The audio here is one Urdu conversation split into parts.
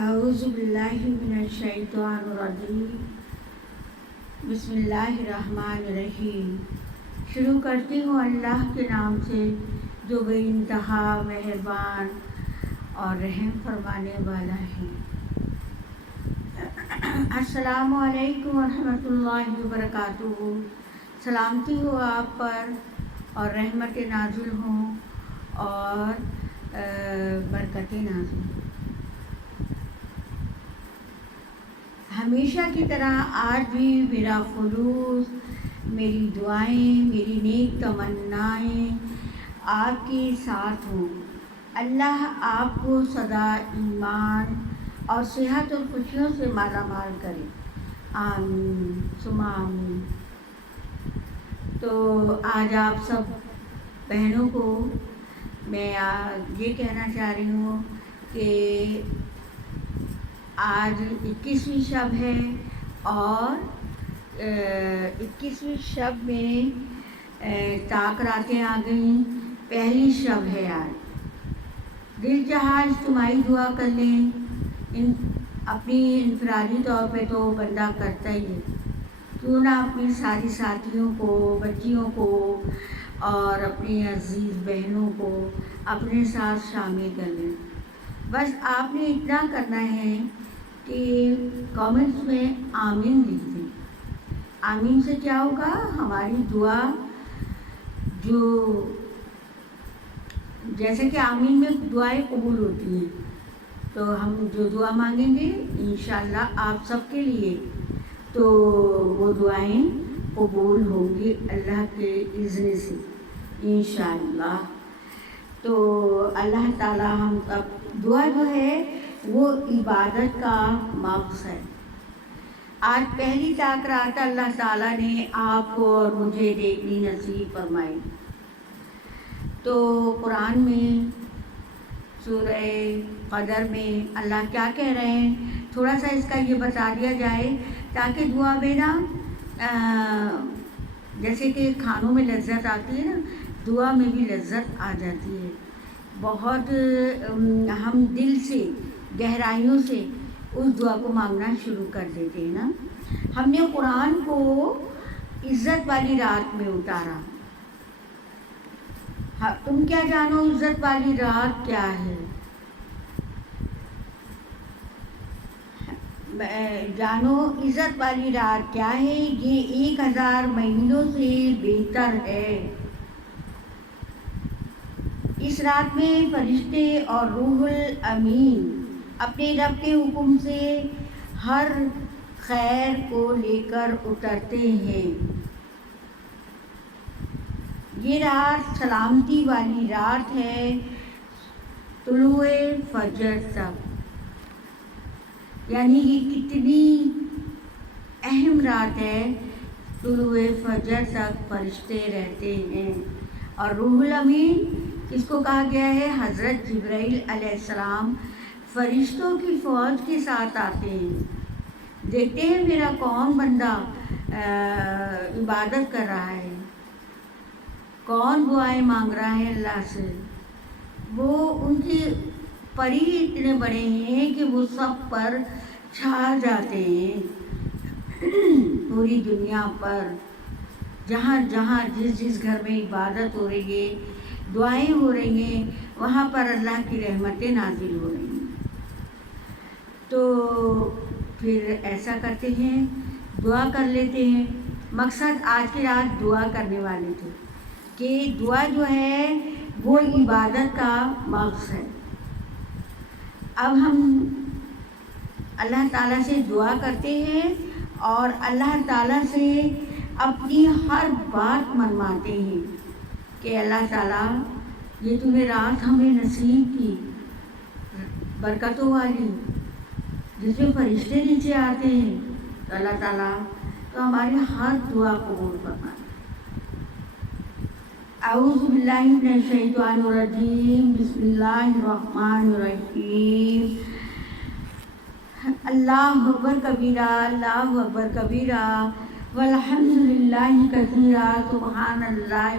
اعوذ باللہ من الشیطان الرجیم بسم اللہ الرحمن الرحیم۔ شروع کرتی ہوں اللہ کے نام سے جو بے انتہا مہربان اور رحم فرمانے والا ہے۔ السلام علیکم ورحمۃ اللہ وبرکاتہ۔ سلامتی ہو آپ پر اور رحمت نازل ہوں اور برکتیں نازل ہوں۔ ہمیشہ کی طرح آج بھی میرا خلوص، میری دعائیں، میری نیک تمنائیں آپ کے ساتھ ہوں۔ اللہ آپ کو سدا ایمان اور صحت اور خوشیوں سے مالا مال کرے، آمین ثم آمین۔ تو آج آپ سب بہنوں کو میں یہ کہنا چاہ رہی ہوں کہ آج 21ویں شب ہے اور 21ویں شب میں طاق راتیں آ گئیں، پہلی شب ہے آج۔ دل چاہا اجتماعی دعا کر لیں، اپنی انفرادی طور پہ تو بندہ کرتا ہی ہے، کیوں نہ اپنی ساری ساتھیوں کو، بچیوں کو اور اپنی عزیز بہنوں کو اپنے ساتھ شامل کر لیں۔ بس آپ نے اتنا کرنا ہے کہ کامنٹس میں آمین لکھ دیں۔ آمین سے کیا ہوگا؟ ہماری دعا جو جیسے کہ آمین میں دعائیں قبول ہوتی ہیں، تو ہم جو دعا مانگیں گے انشاءاللہ آپ سب کے لیے، تو وہ دعائیں قبول ہوں گی اللہ کے اذن سے انشاءاللہ۔ تو اللہ تعالی ہم سب، دعا جو ہے وہ عبادت کا مغز ہے۔ آج پہلی طاق رات اللہ تعالیٰ نے آپ کو اور مجھے دیکھنی نصیب فرمائی۔ تو قرآن میں سورہ قدر میں اللہ کیا کہہ رہے ہیں، تھوڑا سا اس کا یہ بتا دیا جائے تاکہ دعا میں نا جیسے کہ کھانوں میں لذت آتی ہے نا، دعا میں بھی لذت آ جاتی ہے۔ بہت ہم دل سے، گہرائیوں سے اس دعا کو مانگنا شروع کر دیتے ہیں نا۔ ہم نے قرآن کو عزت والی رات میں اتارا۔ تم کیا جانو عزت والی رات کیا ہے؟ جانو عزت والی رات کیا ہے، یہ 1000 مہینوں سے بہتر ہے۔ اس رات میں فرشتے اور روح الامین اپنے رب کے حکم سے ہر خیر کو لے کر اترتے ہیں۔ یہ رات سلامتی والی رات ہے طلوع فجر تک، یعنی یہ کتنی اہم رات ہے۔ طلوع فجر تک فرشتے رہتے ہیں، اور روح الامین کس کو کہا گیا ہے؟ حضرت جبرائیل علیہ السلام فرشتوں کی فوج کے ساتھ آتے ہیں، دیکھتے ہیں میرا کون بندہ عبادت کر رہا ہے، کون دعائیں مانگ رہا ہے اللہ سے۔ وہ ان کے پری اتنے بڑے ہیں کہ وہ سب پر چھا جاتے ہیں، پوری دنیا پر جہاں جہاں جس گھر میں عبادت ہو رہی ہے، دعائیں ہو رہی ہیں، وہاں پر اللہ کی رحمتیں نازل ہو رہی ہیں۔ تو پھر ایسا کرتے ہیں، دعا کر لیتے ہیں۔ مقصد آج کی رات دعا کرنے والے تھے کہ دعا جو ہے وہ عبادت کا مغز ہے۔ اب ہم اللہ تعالیٰ سے دعا کرتے ہیں اور اللہ تعالیٰ سے اپنی ہر بات منواتے ہیں کہ اللہ تعالیٰ یہ تو نے رات ہمیں نصیب کی برکتوں والی، جس میں فرشتے نیچے آتے ہیں، تو اللہ تعالیٰ تو ہماری ہر دعا قبول فرمائے۔ اعوذ باللہ من الشیطان الرجیم، بسم اللہ الرحمن الرحیم۔ اللہ اکبر کبیرہ، اللہ اکبر کبیرہ، والحمد للہ کثیرہ، سبحان اللہ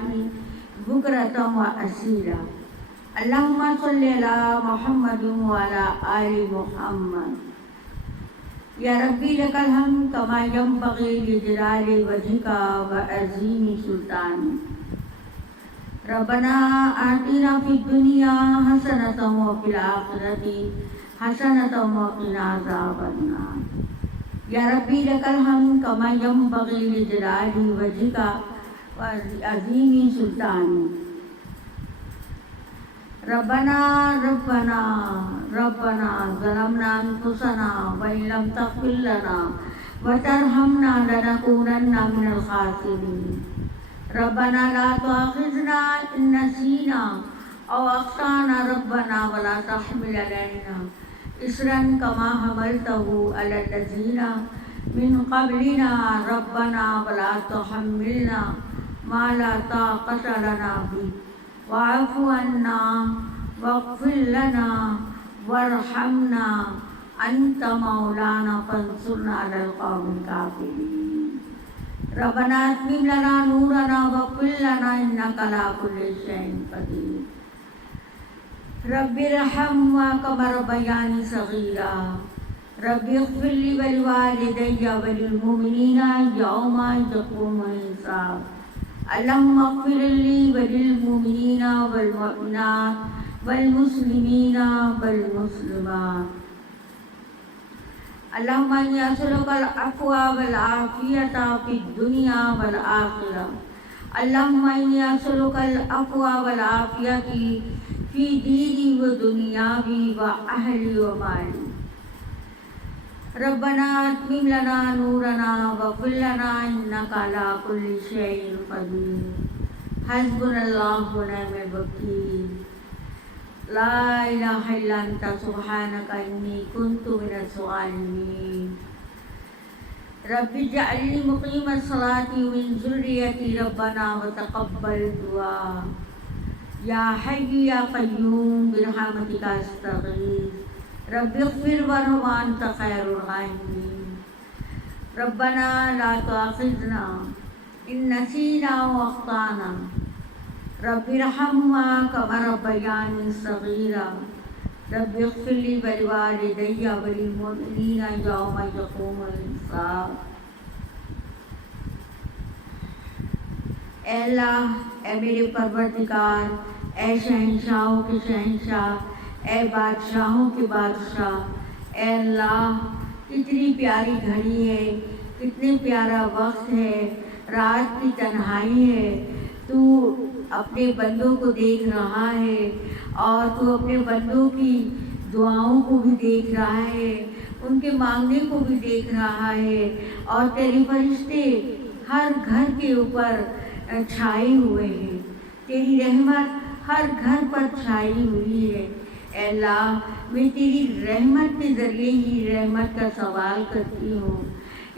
بکرۃ و اصیلا۔ اللہم صلی علی محمد وعلی آل محمد. یا ربی لک الحمد کما ینبغی لجلال وجہک وعظیم سلطانک. ربنا آتنا فی الدنیا حسنۃ وفی الآخرۃ حسنۃ وقنا عذاب النار. یا ربی لک الحمد کما ینبغی لجلال وجہک وعظیم سلطانک. ربنا ظلمنا انفسنا وان لم تغفر لنا وترحمنا لنکونن من الخاسرین. ربنا لا تؤاخذنا ان نسینا او اخطأنا ربنا ولا تحمل علینا اصرا کما حملته علی الذین من قبلنا ربنا ولا تحملنا ما لا طاقة لنا به واعف عنا واغفر لنا وارحمنا انت مولانا فانصرنا على القوم الكافرين. ربنا اتمم لنا نورنا واغفر لنا انك على كل شيء قدير. رب ارحمهما كما ربياني صغيرا. رب اغفر لي ولوالدي وللمؤمنين يوم يقوم الحساب. اللهم اغفر لي وللمؤمنين والمؤمنات والمسلمين والمسلمات. اللهم إني أسألك العفو والعافية في الدنيا والآخرة. اللهم إني أسألك العفو والعافية في ديني ودنياي وأهلي ومالي. ربنا اتمم لنا نورنا واغفر لنا انك على كل شيء قدير. حسبنا الله ونعم الوكيل. لا اله الا انت سبحانك اني كنت من الظالمين. رب اجعلني مقيم الصلاة ومن ذريتي ربنا وتقبل دعاء. يا حي يا قيوم برحمتك استغيث. رب اغفر وارحم وانت خیر الراحمین. ربنا لا تؤاخذنا ان نسینا واخطأنا. رب ارحمهما كما ربياني صغيرا. رب اغفر لي ولوالدي وللمؤمنين يوم يقوم الحساب. اے اللہ، اے میرے پروردگار، اے شہنشاہوں کے شہنشاہ، اے بادشاہوں کے بادشاہ، اے اللہ کتنی پیاری گھڑی ہے، کتنے پیارا وقت ہے، رات کی تنہائی ہے. تو اپنے بندوں کو دیکھ رہا ہے اور تو اپنے بندوں کی دعاؤں کو بھی دیکھ رہا ہے، ان کے مانگنے کو بھی دیکھ رہا ہے، اور تیرے فرشتے ہر گھر کے اوپر چھائے ہوئے ہیں. تیری رحمت ہر گھر پر چھائی ہوئی ہے. اے اللہ، میں تیری رحمت کے ذریعے ہی رحمت کا سوال کرتی ہوں.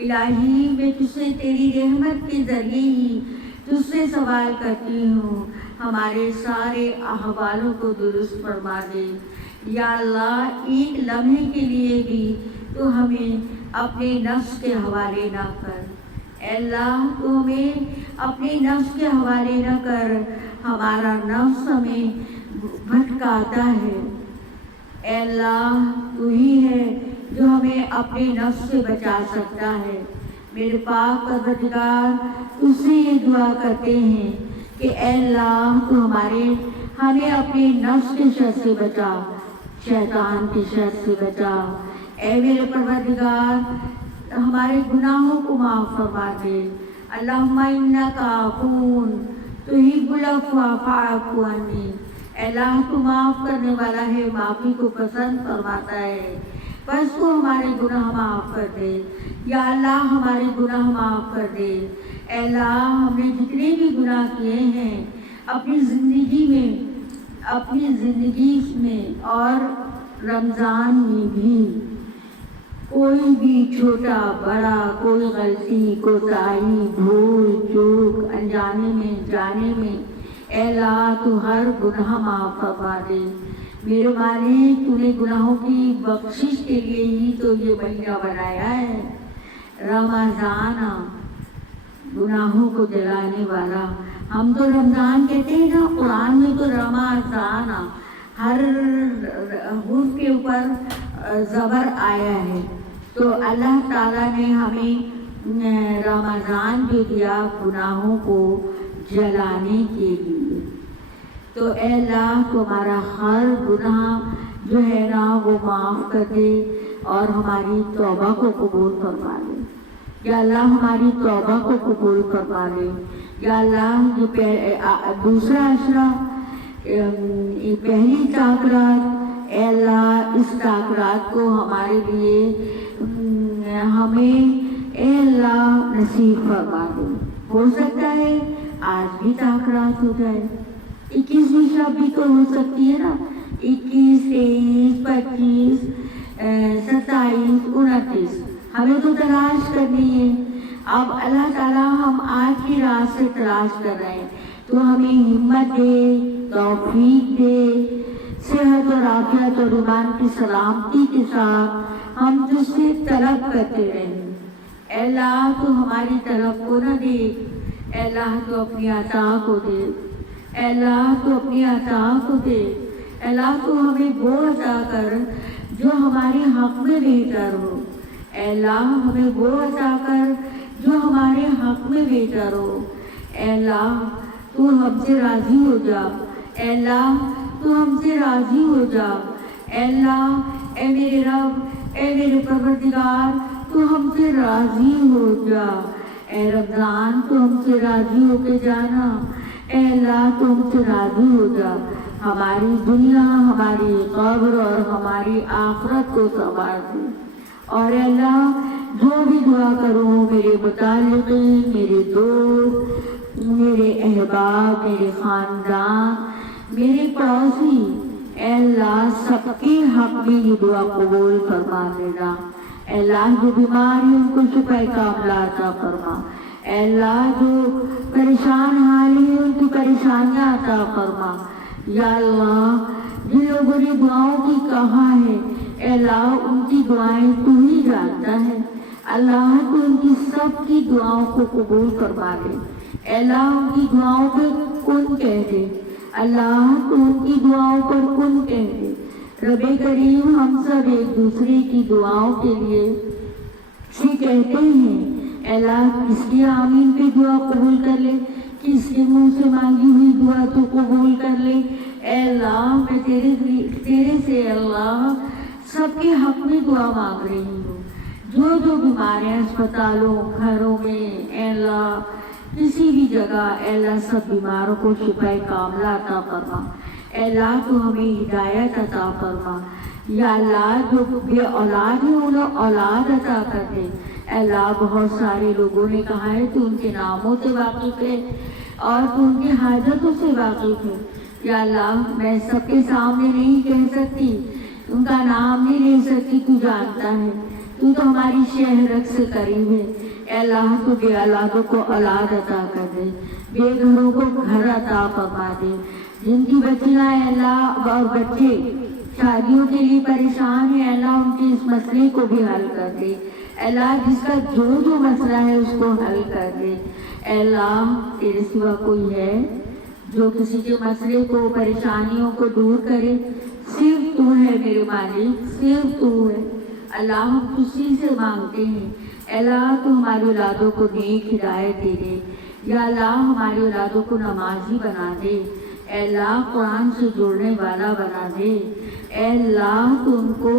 الہی، میں تجھ سے تیری رحمت کے ذریعے ہی تجھ سے سوال کرتی ہوں، ہمارے سارے احوالوں کو درست فرما دے. یا اللہ، ایک لمحے کے لیے بھی تو ہمیں اپنے نفس کے حوالے نہ کر. اے اللہ، تو ہمیں اپنے نفس کے حوالے نہ کر. ہمارا نفس ہمیں بھٹکاتا ہے. اے اللہ، تو ہی ہے جو ہمیں اپنے نفس سے بچا سکتا ہے. میرے پاک پروردگار، تجھ سے یہ دعا کرتے ہیں کہ اے اللہ، تو ہمیں اپنے نفس کے شر سے بچا، شیطان کے شر سے بچا. اے میرے پروردگار، ہمارے گناہوں کو معاف فرما دے. اللہم انک عفو تحب العفو فاعف عنی. اے اللہ، تو معاف کرنے والا ہے، معافی کو پسند فرماتا ہے، بس تو ہمارے گناہ معاف کر دے. یا اللہ، ہمارے گناہ معاف کر دے. اے اللہ، ہم نے جتنے بھی گناہ کیے ہیں اپنی زندگی میں اور رمضان میں بھی، کوئی بھی چھوٹا بڑا، کوئی غلطی، کوتاہی، بھول چوک، انجانے میں جانے میں، اے اللہ تو ہر گناہ معاف فرما دے. میرے مالک، تو نے گناہوں کی بخشش کے لیے ہی تو یہ مہینہ بنایا ہے رمضان، گناہوں کو جلانے والا. ہم تو رمضان کہتے ہیں نا، قرآن میں تو رمضان ہر حرف کے اوپر زبر آیا ہے. تو اللہ تعالیٰ نے ہمیں رمضان جو دیا گناہوں کو جلانے کے لیے. تو اے اللہ تمہارا ہر گناہ جو ہے نا وہ معاف کر دے اور ہماری توبہ کو قبول فرما لے. یا اللہ ہماری توبہ کو قبول فرما لے. یا اللہ جو دوسرا عشرہ پہلی تاکرات، اے اللہ اس تاکرات کو ہمارے لیے ہمیں اے اللہ نصیب فرما دے. ہو سکتا ہے آج بھی تاکرات ہو جائے، 21ویں شب بھی تو ہو سکتی ہے نا، 21، 23، 25، 27، 29 ہمیں تو تلاش کرنی ہے. اب اللہ تعالیٰ ہم آج کی رات سے تلاش کر رہے ہیں، تو ہمیں ہمت دے، توفیق دے، صحت اور عافیت اور ایمان کی سلامتی کے ساتھ ہم تجھ سے طلب کرتے رہیں. اے اللہ تو ہماری طرف کو نہ دے، اے اللہ تو اپنی عطا کو دے، اے اللہ تو اپنی عطا کو دے. اے اللہ تو ہمیں وہ عطا کر جو ہمارے حق میں بہتر ہو. اے اللہ ہمیں وہ عطا کر جو ہمارے حق میں بہتر ہو. اے اللہ تو ہم سے راضی ہو جا. اے اللہ تو ہم سے راضی ہو جا. اے اللہ، اے میرے رب، اے میرے پروردگار، تو ہم سے راضی ہو جا. اے رمضان تو ہم سے راضی ہو کے جانا. اے اللہ تو ہم سے راضی ہو جا. ہماری دنیا، ہماری قبر اور ہماری آخرت کو سنوار دے. اور اے اللہ جو بھی دعا کروں میرے متعلقین، میرے دوست، میرے احباب، میرے خاندان، میرے پڑوسی، اے اللہ سب کے حق میں یہ دعا قبول فرما دینا. اے اللہ جو بیماری ان کو شفا کاملہ عطا فرما. اے اللہ جو پریشان حال ہیں ان کی پریشانیاں عطا فرما. یا اللہ جن لوگوں نے دعاؤں کی کہا ہے، اے اللہ ان کی دعائیں تو ہی جانتا ہے. اللہ تو ان کی سب کی دعاؤں کو قبول فرما دے. اے اللہ ان کی دعاؤں پر کن کہہ دے. اللہ تو ان کی دعاؤں پر کن کہہ دے. رب کریم ہم سب ایک دوسرے کی دعاؤں کے لیے سے کہتے ہیں، اے اللہ کس کی آمین پہ دعا قبول کر لے، کس کے منہ سے مانگی ہوئی دعا تو قبول کر لے. اے اللہ میں تیرے سے اللہ سب کے حق میں دعا مانگ رہی ہوں. جو بیماریاں اسپتالوں، گھروں میں، اے اللہ کسی بھی جگہ، اے اللہ سب بیماروں کو شفا کاملہ عطا فرما. اے اللہ تو ہمیں ہدایت عطا فرما. یا اللہ جو بے اولاد ہیں انہیں اولاد عطا کر دے. اے اللہ بہت سارے لوگوں نے کہا ہے تو ان کے ناموں سے واقف ہے اور تو ان کی حاجتوں سے واقف ہے. یا اللہ میں سب کے سامنے نہیں کہہ سکتی، ان کا نام نہیں لے سکتی، تو جانتا ہے، تو ہماری شہرت سے قریب ہے. اے اللہ تو بے اولادوں کو اولاد عطا کر دے، بے گھروں کو گھر عطا فرما دے. جن کی بچیاں اے اللہ اور بچے شادیوں کے لیے پریشان ہیں، اے اللہ ان کے اس مسئلے کو بھی حل کر دے. اے اللہ جس کا جو مسئلہ ہے اس کو حل کر دے. اے اللہ تیرے سوا کوئی ہے جو کسی کے مسئلے کو، پریشانیوں کو دور کرے؟ صرف تو ہے میرے مالک، صرف تو ہے. اللہ ہم خوشی سے مانگتے ہیں، اے اللہ تو ہماری اولادوں کو نیک ہدایت دے دے. یا اللہ ہماری اولادوں کو نمازی بنا دے. اے اللہ قرآن سے جوڑنے والا بنا دے. اے اللہ تو ان کو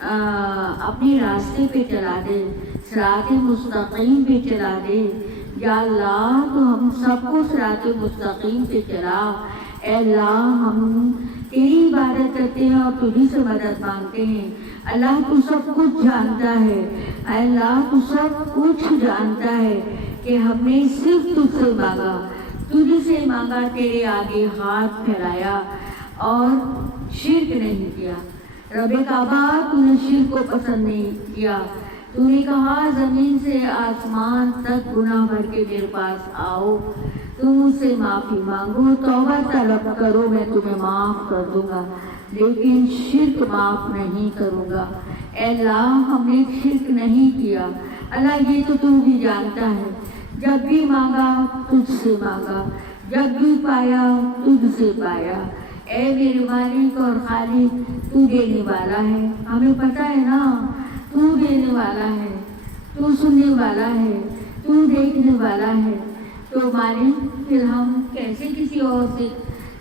اپنے راستے پہ چلا دے، صراط مستقیم پہ چلا دے. یا اللہ تو ہم سب کو صراط مستقیم پہ چلا. اے اللہ ہم تیری عبادت کرتے ہیں اور تجھی سے مدد مانگتے ہیں. اللہ تو سب کچھ جانتا ہے. اے اللہ تو سب کچھ جانتا ہے کہ ہم نے صرف تجھ سے مانگا، تجھ سے مانگا، تیرے آگے ہاتھ پھیلایا اور شرک نہیں کیا. رب کعبہ تو نے شرک کو پسند نہیں کیا. تو نے کہا زمین سے آسمان تک گناہ بھر کے میرے پاس آؤ، تم مجھ سے معافی مانگو، توبہ طلب کرو، میں تمہیں معاف کر دوں گا، لیکن شرک معاف نہیں کروں گا. اے اللہ ہم نے شرک نہیں کیا. اللہ یہ تو بھی جانتا ہے، جب بھی مانگا تجھ سے مانگا، جب بھی پایا تجھ سے پایا. اے میرے مالک اور خالق، تو دینے والا ہے، ہمیں پتہ ہے نا تو دینے والا ہے، تو سننے والا ہے، تو دیکھنے والا ہے، تو مالک پھر ہم کیسے کسی اور سے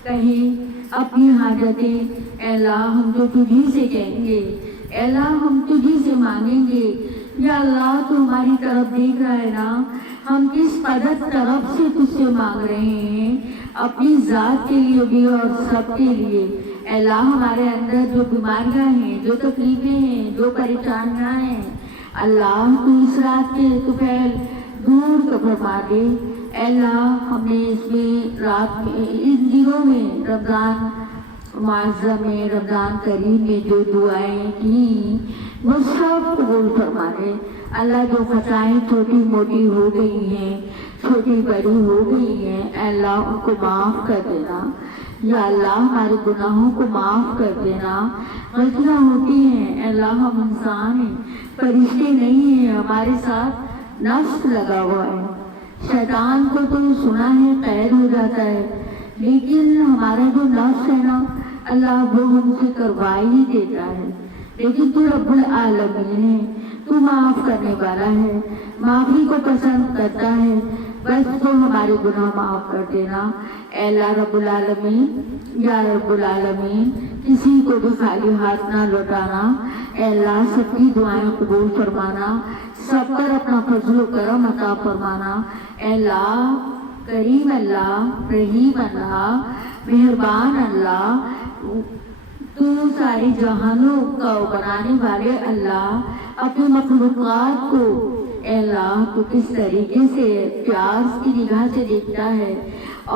کہیں اپنی حاجتیں؟ اے اللہ ہم تو تجھی سے کہیں گے، اے اللہ ہم تجھی سے مانگیں گے، یا اللہ تو ہماری طرف دیکھ رہا ہے نا، ہم کس قدر طرف سے تجھ سے مانگ رہے ہیں، اپنی ذات کے لیے بھی اور سب کے لیے۔ اے اللہ ہمارے اندر جو بیماریاں ہیں، جو تکلیفیں ہیں، جو پریشانیاں ہیں، اللہ تو اس رات کے طفیل دور فرما دے۔ اے اللہ ہم نے اس میں رات میں، ان دنوں میں، رمضان معظم میں، رمضان کریم میں جو دعائیں کی وہ سب قبول فرما دے۔ اللہ جو خطائیں چھوٹی موٹی ہو گئی ہیں، چھوٹی بڑی ہو گئی ہیں، اے اللہ ان کو معاف کر دینا، یا اللہ ہمارے گناہوں کو معاف کر دینا۔ غلطیاں ہوتی ہیں اے اللہ، ہم انسان ہیں، فرشتے نہیں ہیں، ہمارے ساتھ نفس لگا ہوا ہے، شیطان کو تو سنا ہے قید ہو جاتا ہے، لیکن ہمارا جو نفس ہے نا اللہ وہ ہم سے کروا ہی دیتا ہے، لیکن تو رب العالمین ہے، تو معاف کرنے والا ہے، معافی کو پسند کرتا ہے، بس تو ہمارے گناہ معاف کر دینا۔ اے اللہ رب العالمین، یا رب العالمین کسی کو بھی خالی ہاتھ نہ لوٹانا، اے اللہ سب کی دعائیں قبول فرمانا، سب پر اپنا فضل و کرم عطا فرمانا۔ اے اللہ کریم اللہ، رحیم اللہ، مہربان اللہ، تو ساری جہانوں کا بنانے والے اللہ، اپنی مخلوقات کو اے اللہ تو کس طریقے سے پیار کی نگاہ سے دیکھتا ہے،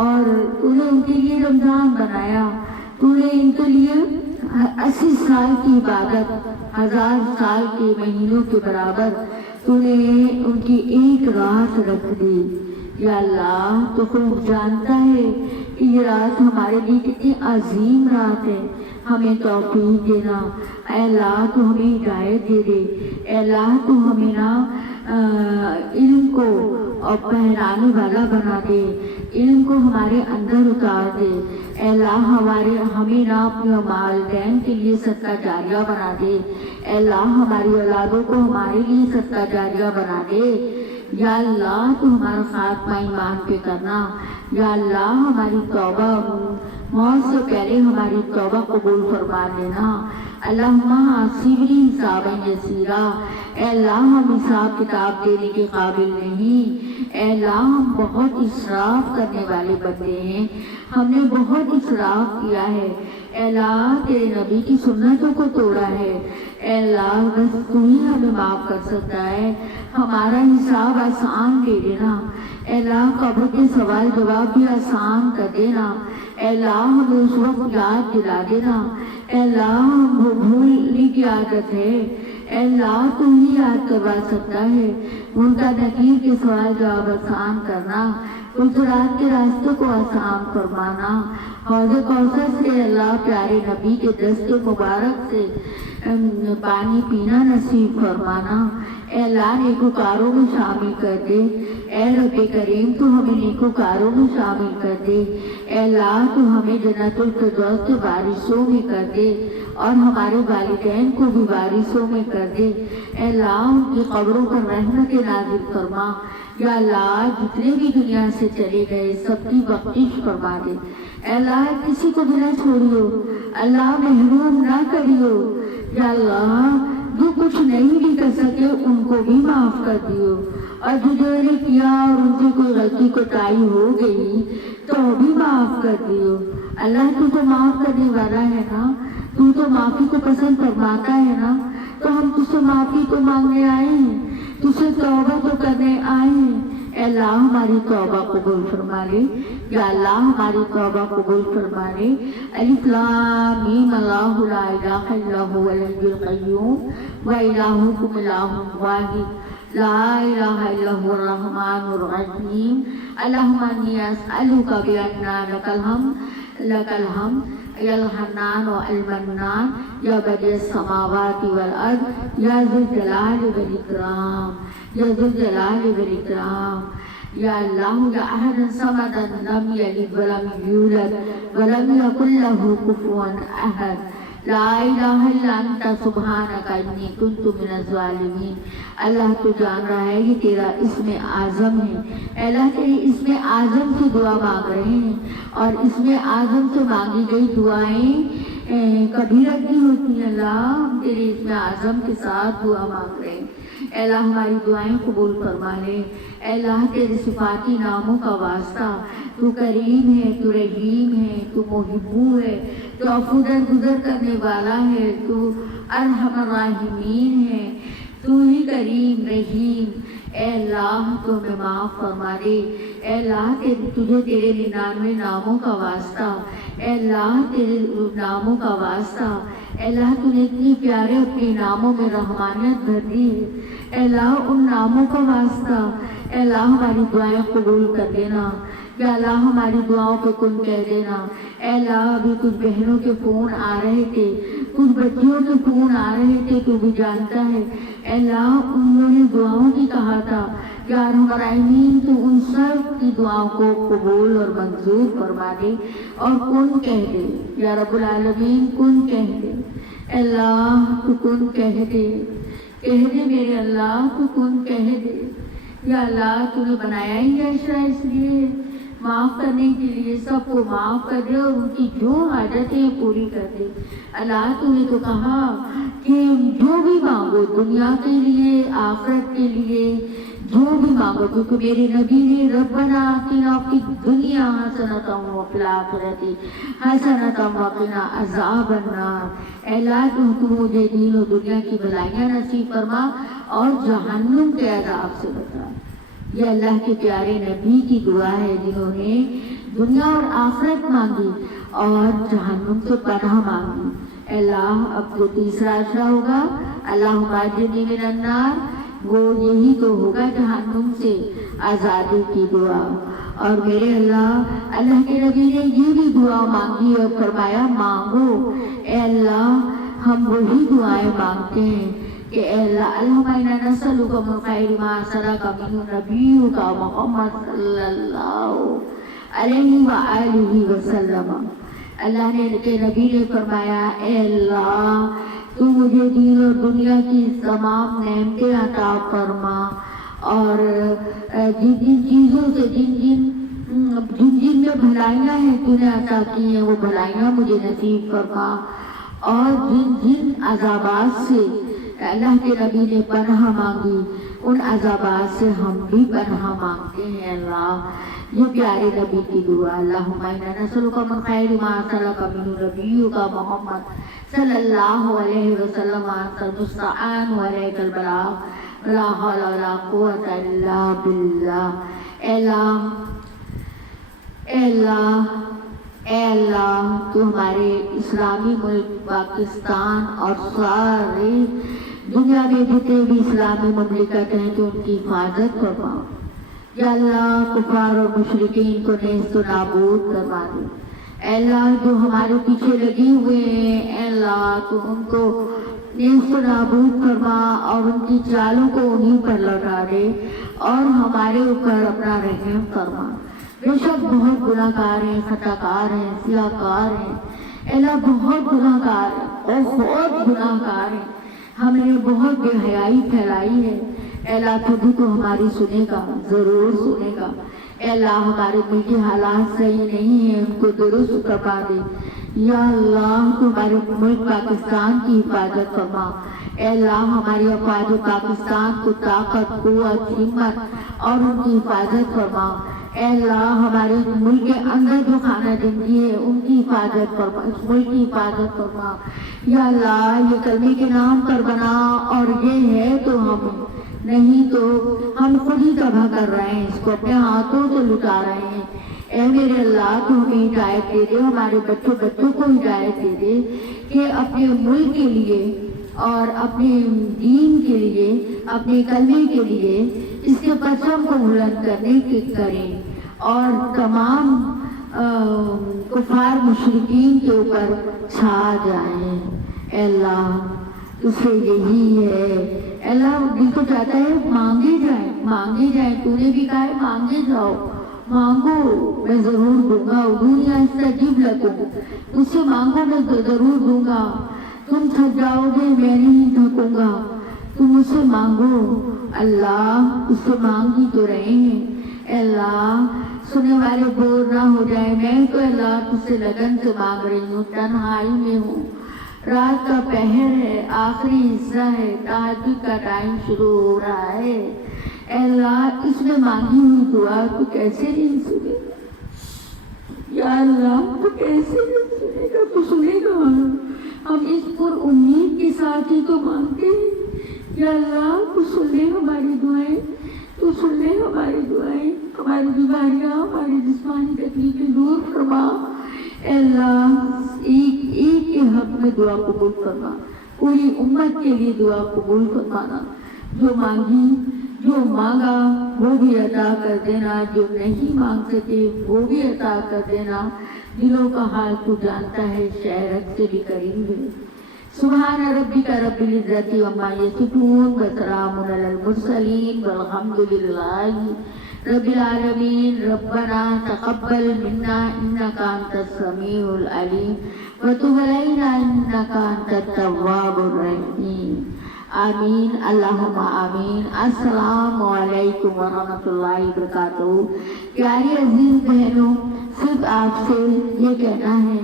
اور تو نے ان کے لیے رمضان بنایا، تو نے ان کے لیے 80 سال کی عبادت، 1000 سال کے مہینوں کے برابر تو نے ان کی ایک رات رکھ دی۔ یا اللہ تو خوب جانتا ہے کہ یہ رات ہمارے لیے کتنی عظیم رات ہے، ہمیں توفیق دینا، اے اللہ تو ہمیں ہدایت دے دے، اے اللہ تو ہمیں نا علم کو اور پہنانے والا بنا دے، علم کو ہمارے اندر اتار دے، اے اللہ ہمیں نا اپنے والدین کے لیے صدقہ جاریہ بنا دے، اے اللہ ہماری اولادوں کو ہمارے لیے صدقہ جاریہ بنا دے۔ یا اللہ تو ہمارا خاتمہ ایمان پہ کرنا، یا اللہ ہماری توبہ موت سے پہلے ہماری توبہ قبول فرما لینا۔ اللہم حاسبنی حسابا یسیرا، اے اللہ ہم حساب کتاب دینے کے قابل نہیں، اے اللہ ہم بہت اسراف کرنے والے بندے ہیں، ہم نے بہت اسراف کیا ہے، اے اللہ تیرے نبی کی سنتوں کو توڑا ہے، اے اللہ بس تو ہی ہمیں معاف کر سکتا ہے، ہمارا حساب آسان دے دینا، اے اللہ قبر کے سوال جواب بھی آسان کر دینا، اے اللہ ہمیں اس وقت یاد دلا دینا، اے اللہ ہم بھولنے کی عادت ہے، اے اللہ تو ہی یاد کروا سکتا ہے، ان کا نکیر کے سوال جواب آسان کرنا، اس رات کے راستوں کو آسان فرمانا، حوض کوثر سے اللہ پیارے نبی کے دست مبارک سے پانی پینا نصیب فرمانا، اے اللہ نیکوکاروں میں شامل کر دے، اے رب کریم تو ہمیں نیکوکاروں میں شامل کر دے، اے اللہ تو ہمیں جنت الفردوس کے وارثوں میں کر دے، اور ہمارے والدین کو بھی وارثوں میں کر دے، اے اللہ ان کی قبروں پر رحمت نازل فرما، یا اللہ جتنے بھی دنیا سے چلے گئے سب کی بخشش فرما دے، اے اللہ کسی کو بھی نہ چھوڑیو، اللہ محروم نہ کریو، یا اللہ جو کچھ نہیں بھی کر سکے ان کو بھی معاف کر دیو، اور جو نے کیا اور ان سے کوئی غلطی کوتاہی ہو گئی تو بھی معاف کر دیو، اللہ تو معاف کرنے والا ہے نا، تو معافی کو پسند فرماتا ہے نا، تو ہم تجھ سے معافی تو مانگنے آئے ہیں، تجھ سے توبہ تو کرنے آئے ہیں، اے اللہ ہماری توبہ قبول فرما لے، یا اللہ ہماری توبہ قبول فرما لے۔ الف لام میم اللہ لا الہ الا هو الحی القیوم وإلہکم الہ واحد لا الہ الا هو الرحمن الرحیم۔ اللہم انی اسألک بأن لک الحمد یا الحنان والمنان یا بدیع السماوات والارض یا ذی الجلال والاکرام، یا ذی الجلال والاکرام۔ یا اللہ یا احد صمد لم یلد ولم یولد ولم یکن لہ کفوا احد لا الہ الا انت سبحانک انی کنت من الظالمین۔ اللہ تو جان رہا ہے یہ تیرا اسم اعظم ہے، اے اللہ تیرے اسم اعظم سے دعا مانگ رہے ہیں، اور اسم اعظم سے مانگی گئی دعائیں کبھی رکھی ہوتی ہیں۔ اللہ ہم تیرے اسم اعظم کے ساتھ دعا مانگ رہے ہیں، اے اللہ ہماری دعائیں قبول فرما لے۔ اے اللہ تیرے صفاتی ناموں کا واسطہ، تو کریم ہے، تو رحیم ہے، تو محب ہے، تو عفو درگزر کرنے والا ہے، تو ارحم الراحمین ہے، تو ہی کریم رحیم۔ اے اللہ تو ہمیں معاف فرما دے، اے اللہ تجھے تیرے 99 ناموں کا واسطہ، اے اللہ تیرے ناموں کا واسطہ، اے اللہ تو نے اتنی پیارے اپنے ناموں میں رحمانیت بھر دی ہے، اے اللہ ان ناموں کا واسطہ، اے اللہ ہماری دعائیں قبول کر دینا، یا اللہ ہماری دعاؤں پہ کن کہہ دینا۔ اے اللہ ابھی کچھ بہنوں کے فون آ رہے تھے، کچھ بچیوں کے فون آ رہے تھے، تو بھی جانتا ہے اے اللہ انہوں نے دعاؤں کی کہا تھا، یا الراحمین تو ان سب کی دعاؤں کو قبول اور منظور فرما دے اور کن کہہ دے، یا رب العالمین کن کہہ دے، اے اللہ تو کن کہہ دے، کہہ دے میرے اللہ تو کن کہہ دے، یا اللہ تو نے بنایا ہی ایسا اس لیے معاف کرنے کے لیے، سب کو معاف کر دے اور ان کی جو حاجتیں پوری کر دے۔ اللہ تو نے تو کہا کہ جو بھی مانگو دنیا کے لیے آخرت کے لیے جو بھی مانگو، کیونکہ میرے نبی نے ربنا آتنا فی الدنیا حسنۃ وفی الآخرۃ حسنۃ وقنا عذاب النار۔ اے اللہ تو مجھے دین و دنیا کی بھلائیاں نصیب فرما اور جہنم کے عذاب سے بچا۔ یہ اللہ کے پیارے نبی کی دعا ہے جنہوں نے دنیا اور آخرت مانگی اور جہنم سے پناہ مانگی۔ اے اللہ اب جو تیسرا اشرا ہوگا اللہم اجرنی من النار، وہ یہی تو ہوگا جہنم سے آزادی کی دعا۔ اور میرے اللہ کے نبی نے یہ بھی دعا مانگی اور فرمایا مانگو۔ اے اللہ ہم وہی دعائیں مانگتے ہیں کہ اے اللہ اللہم انا نسألک من خیر ما سألک منہ نبیک محمد صلی اللہ علیہ وآلہ وسلم۔ اللہ نے کے نبی نے فرمایا اے اللہ تو مجھے دین اور دنیا کی تمام نعمتیں عطا فرما، اور جن جن چیزوں سے جن جن میں بھلائیاں ہیں تو نے عطا کی ہیں وہ بھلائیاں مجھے نصیب فرما، اور جن جن عذابات سے اللہ کے نبی نے پناہ مانگی ان عذابات سے ہم بھی پناہ مانگتے ہیں۔ اللہ یہ پیارے نبی کی دعا، اللہم انا نسألک من خیر ما سألک منہ نبیک محمد صلی اللہ علیہ وسلم، انت المستعان وعلیک البلاغ لا حول ولا قوة الا باللہ۔ اے اللہ اے اللہ اے اللہ تو ہمارے اسلامی ملک پاکستان اور سارے دنیا میں جتنے بھی اسلامی مملکت ہیں تو ان کی حفاظت فرما، یا اللہ کفار اور مشرکین کو نیست و نابود کروا دے۔ اے اللہ جو ہمارے پیچھے لگے ہوئے ہیں اے اللہ تو ان کو نیست و نابود فرما اور ان کی چالوں کو انہیں پر لوٹا دے اور ہمارے اوپر اپنا رحم فرما۔ بے شک بہت گناہ گار ہیں، خطا کار ہیں، سیاہ کار ہیں، اے اللہ بہت گناہ گار ہیں اور بہت گناہ گار ہیں، ہم نے بہت بے حیائی پھیلائی ہے۔ اے اللہ تو بھی تو ہماری سنے گا، ضرور سنے گا۔ اے اللہ ہمارے ملک کے حالات صحیح نہیں ہیں، ان کو درست کروا دے۔ یا اللہ تو ہمارے ملک پاکستان کی حفاظت فرما۔ اے اللہ ہماری افواج پاکستان کو طاقت، قوت، ہمت اور ان کی حفاظت فرما۔ اے اللہ ہمارے ملک کے اندر جو خانہ جنگی ہے ان کی حفاظت فرما، اس ملک کی حفاظت فرما۔ یا اللہ یہ کلمے کے نام پر بنا اور یہ ہے تو ہم نہیں تو ہم خود ہی تباہ کر رہے ہیں، اس کو اپنے ہاتھوں سے لٹا رہے ہیں۔ اے میرے اللہ تو ہمیں ہدایت دے دے، ہمارے بچوں کو ہدایت دے دے کہ اپنے ملک کے لیے اور اپنے دین کے لیے، اپنے کلمے کے لیے اس کے پرچم کو بلند کرنے کے کریں اور تمام کفار مشرکین کے اوپر چھا جائیں۔ اے اللہ اس سے یہی ہے اللہ دل کو چاہتا ہے مانگے جائیں. تو نے بھی کہا ہے مانگے جاؤ, مانگو میں ضرور دوں گا. دنیا استجیب لکم, مجھ سے مانگو میں ضرور دوں گا. تم تھک جاؤ گے میں نہیں تھکوں گا, تم مجھ سے مانگو. اللہ اس سے مانگ ہی تو رہے ہیں. اللہ سننے والے بور نہ ہو جائے, میں تو اللہ تجھ سے لگن سے مانگ رہی ہوں, تنہائی میں ہوں, رات کا پہر ہے, آخری حصہ ہے, تہجد کا ٹائم شروع ہو رہا ہے. اے اللہ اس میں مانگی ہوئی دعا تو کیسے نہیں سنے گا, یا اللہ تو کیسے نہیں سنے گا, تو سنے گا. ہم اس پر امید کے ساتھ ہی تو مانگتے ہیں. یا اللہ تو سن لے ہماری دعائیں, تو سن لے ہماری دعائیں, ہماری بیماریاں, ہماری جسمانی تکلیفیں دور فرما. اے اللہ ایک کے حق میں دعا قبول فرما, پوری امت کے لیے دعا قبول فرمانا. جو مانگی, جو مانگا وہ بھی عطا کر دینا, جو نہیں مانگ سکے وہ بھی عطا کر دینا. دلوں کا حال تو جانتا ہے, شہرت سے بھی قریب ہے. سبحان ربک رب العزت عما یصفون وسلام علی المرسلین والحمد للہ رب العالمین. ربنا تقبل منا انک انت السمیع العلیم وتب علینا انک انت التواب الرحیم. آمین اللہم آمین. السلام علیکم ورحمۃ اللہ وبرکاتہ. پیاری عزیز بہنوں, صرف آپ سے یہ کہنا ہے,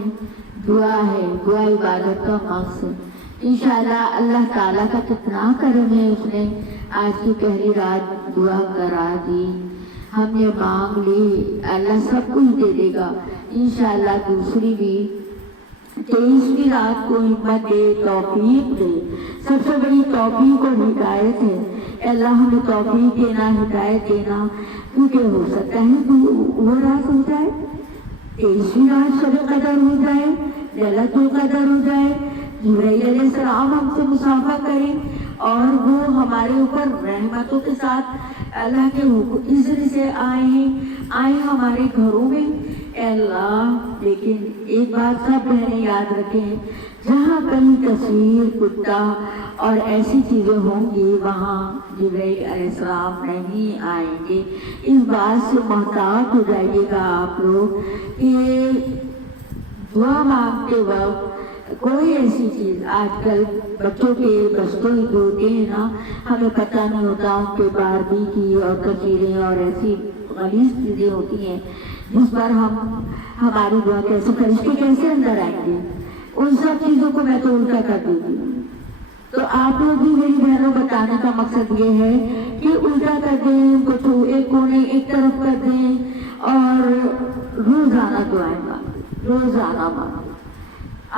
دعا ہے, دعا عبادت کا مقصد. انشاءاللہ اللہ تعالیٰ کا کتنا کرم ہے, اس نے آج کی پہلی رات دعا کرا دی. ہم نے مانگ لی, اللہ سب کچھ دے دے گا انشاءاللہ. دوسری بھی 23ویں رات کو ہمت دے, توفیق دے. سب سے بڑی توفیق اور ہدایت ہے. اللہ ہمیں توفیق دینا, ہدایت دینا, کیونکہ ہو سکتا ہے وہ رات ہو جائے, 23ویں رات شب قدر ہو جائے, لیلۃ القدر ہو جائے, جبرائیل علیہ السلام ہم سے مصافحہ کریں اور وہ ہمارے اوپر رحمتوں کے ساتھ اللہ کے اذن سے آئیں ہمارے گھروں میں. اے اللہ, لیکن ایک بات سب بہنیں یاد رکھیں, جہاں کہیں تصویر, کتا اور ایسی چیزیں ہوں گی وہاں جبرائیل علیہ السلام نہیں آئیں گے. اس بات سے محتاط ہو جائیے گا آپ لوگ کہ دعا مانگتے وقت کوئی ایسی چیز, آج کل بچوں کے بستوں جو ہوتے ہیں نا, ہمیں پتہ نہیں ہوتا ان کے باربی کی اور تصویریں اور ایسی غلیظ چیزیں ہوتی ہیں جس پر ہماری دعا کیسے, فرشتے کیسے اندر آئیں گے. ان سب چیزوں کو میں تو الٹا کر دیتی ہوں. تو آپ لوگ بھی میری بہنوں بتانے کا مقصد یہ ہے کہ الٹا کر دیں, ان کو تو ایک کونے ایک طرف کر دیں اور روزانہ دعائیں مانگیں, روزانہ مانگیں.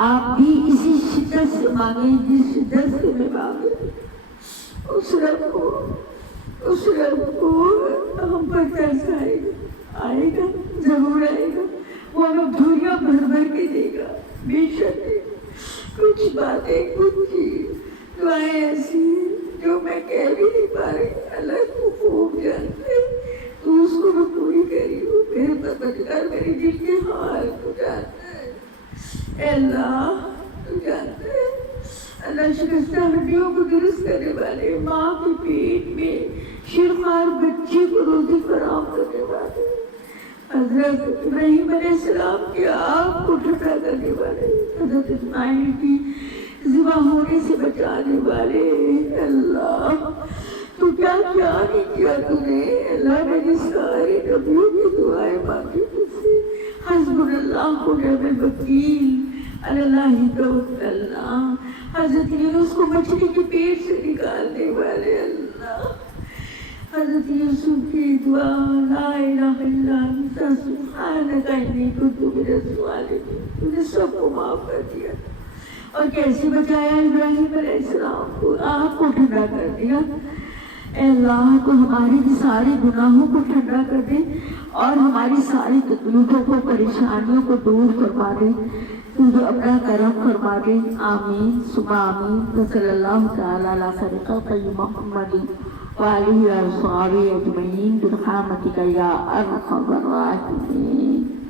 آپ بھی اسی شدت سے مانگیں جس شدت سے میں مانگیں. اس رب کو ہم پر ترس آئے گا, ضرور آئے گا. وہ ہمیں دھوریاں بھر بھر کے دے گا. بے شک کچھ باتیں, کچھ دعائیں ایسی جو میں کہہ بھی نہیں پا رہی, اللہ کو خوب جانتے, تو اس کو میں پوری کری ہوں. میرے پروردگار میرے دل کے حال کو جانتا ہے. اے اللہ تو جانتا ہے. اللہ شکستہ ہڈیوں کو درست کرنے والے, ماں کی پیٹ میں شیرخوار بچے کو روزی فراہم کرنے والے, حضرت ابراہیم علیہ السلام کی آگ کو ٹھنڈا کرنے والے, حضرت اسماعیل کی ذبح ہونے سے بچانے والے. اللہ تو کیا نہیں کیا تو نے. اللہ نے سارے نبیوں کی دعائیں مانگی تجھ سے. حسبنا اللہ و نعم الوکیل, اللہ توکلنا. حضرت یونس کو مچھلی کے پیٹ سے نکالنے والے اللہ, حضرت یوسف کی دعا لا الہ الا انت سبحانک انی کنت من الظالمین, تو نے سب کو معاف کر دیا. اور کیسے بچایا ابراہیم علیہ السلام کو, آگ کو ٹھنڈا کر دیا. اے اللہ تو ہماری بھی سارے گناہوں کو ٹھنڈا کر دے اور ہماری ساری تکلیفوں کو, پریشانیوں کو دور فرما دے. تو جو اپنا کرم فرما دے. آمین ثم آمین. صلی اللہ تعالی علی خیر خلق محمد وآلہ وصحبہ اجمعین برحمتک یا ارحم الراحمین.